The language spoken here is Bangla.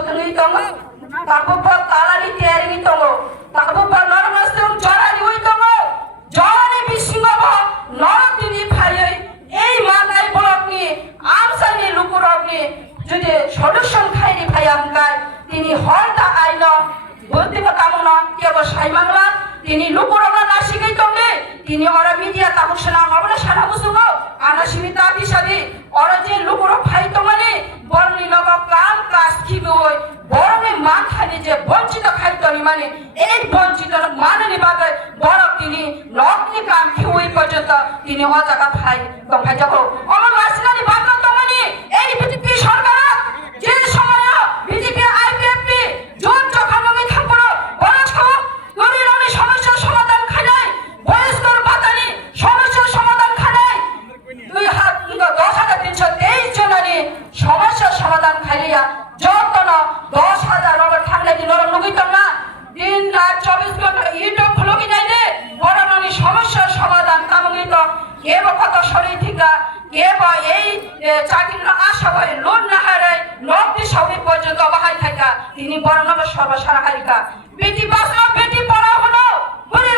tuh itu mah takut buat talari tiari itu mah takut buat normal sih jorari itu mah jorani bisingga bah normal ini payah mangai bolak ni amsal ni lukurok ni jadi solution khai ni payah angkai ini honda aino bukti pertama kiawa saimangla ini lukurok na nasikai tongde ini orang media takut senang apa sana musuh ana simita bisadi orang je lukurok khai tongani borni logo kam kas kiboy borni মান খানি যে বঞ্চিত খাইতনি মানে এই বঞ্চিত মাননি বাগে বড় তিনি নগ্নি কাম খিউই পর্যন্ত তিনি অজাগা ভাই দংখাই যাব আমার মাসিনানি বাগন তমানি এই বিজেপি সরকার যে সময় বিজেপি আইপিএফটি জোর চখানমি থাকবো বরছ গরিবনি সমস্যার সমাধান খাইলাই বয়স্কর বাতানি সমস্যার সমাধান খাইলাই 10,323 জনানি সমস্যার সমাধান খাইলিয়া যত না 10,000 রবার থাকলে দিন ওরা লুকিতাম না দিন রাত 24 ঘন্টা ইউটিউব খুলো কি নাই রে বড়নি সমস্যার সমাধান কামঙ্গি তো কে বা কত শরীর ঠিকা কে বা এই চাকরির আশা হয় লোন না হারায় নব্বই সবই পর্যন্ত অবহায় থাকা তিনি বড় নগর সর্বসারা হারিকা বেটি বাঁচাও বেটি পড়াও হলো বলে